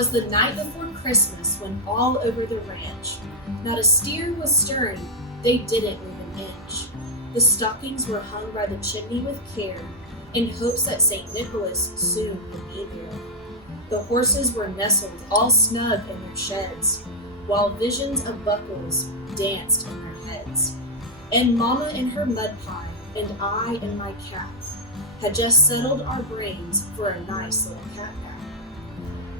'Twas the night before Christmas when all over the ranch not a steer was stirring, they didn't move an inch. The stockings were hung by the chimney with care, in hopes that St. Nicholas soon would be there. The horses were nestled all snug in their sheds, while visions of buckles danced in their heads. And Mama in her mud pie, and I in my cap, had just settled our brains for a nice little cat nap.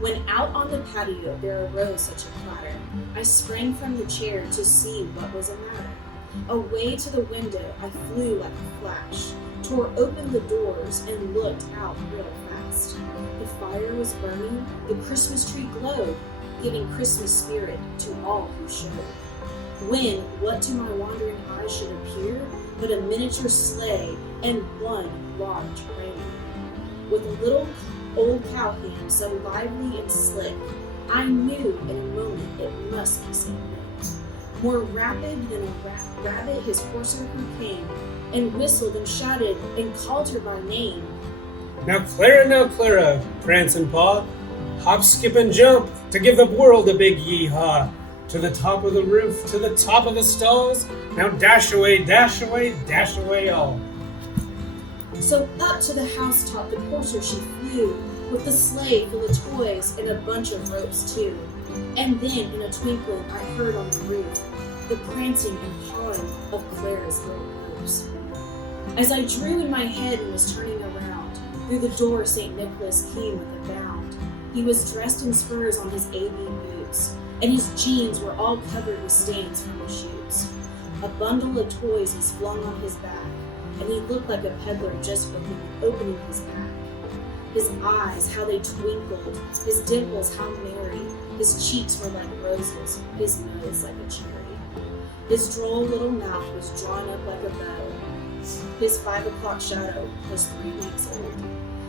When out on the patio there arose such a clatter, I sprang from the chair to see what was the matter. Away to the window I flew like a flash, tore open the doors and looked out real fast. The fire was burning, the Christmas tree glowed, giving Christmas spirit to all who showed. When, what to my wandering eyes should appear, but a miniature sleigh and one large reindeer. With a little old cowhand so lively and slick, I knew in a moment it must be St. Nick. More rapid than a rabbit his courser who came, and whistled and shouted and called her by name. Now Claira, prance and paw, hop, skip, and jump, to give the world a big yee-haw. To the top of the roof, to the top of the stalls, now dash away all. So up to the housetop the courser she flew, with the sleigh full of toys and a bunch of ropes too. And then in a twinkling I heard on the roof the prancing and pawing of Clara's little hooves. As I drew in my head and was turning around, through the door St. Nicholas came with a bound. He was dressed in spurs on his AB boots, and his jeans were all covered with stains from the shoes. A bundle of toys was flung on his back, and he looked like a peddler just opening his back. His eyes, how they twinkled, his dimples, how merry, his cheeks were like roses, his nose like a cherry. His droll little mouth was drawn up like a bow. His 5 o'clock shadow was 3 weeks old.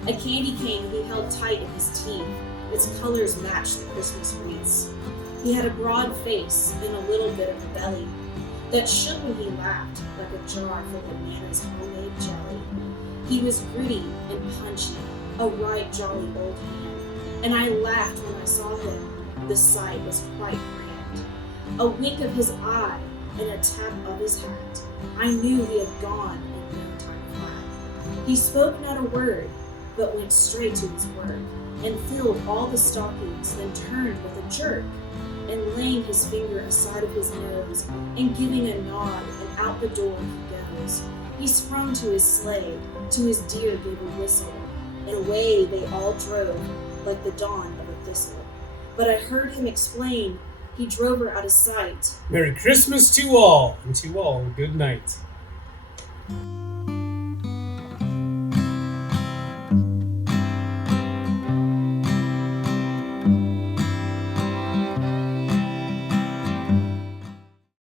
A candy cane he held tight in his teeth, its colors matched the Christmas wreaths. He had a broad face and a little bit of a belly that shook when he laughed, like a jar full of Nana's homemade jelly. He was gritty and punchy, a right jolly old hand, and I laughed when I saw him. The sight was quite grand. A wink of his eye and a tap of his hat, I knew he had gone in no time flat. He spoke not a word, but went straight to his work, and filled all the stockings, then turned with a jerk, and laying his finger aside of his nose, and giving a nod, and out the door he goes. He sprung to his sleigh, to his deer gave a whistle, and away they all drove, like the dawn of a thistle. But I heard him explain, he drove her out of sight. Merry Christmas to all, and to all good night.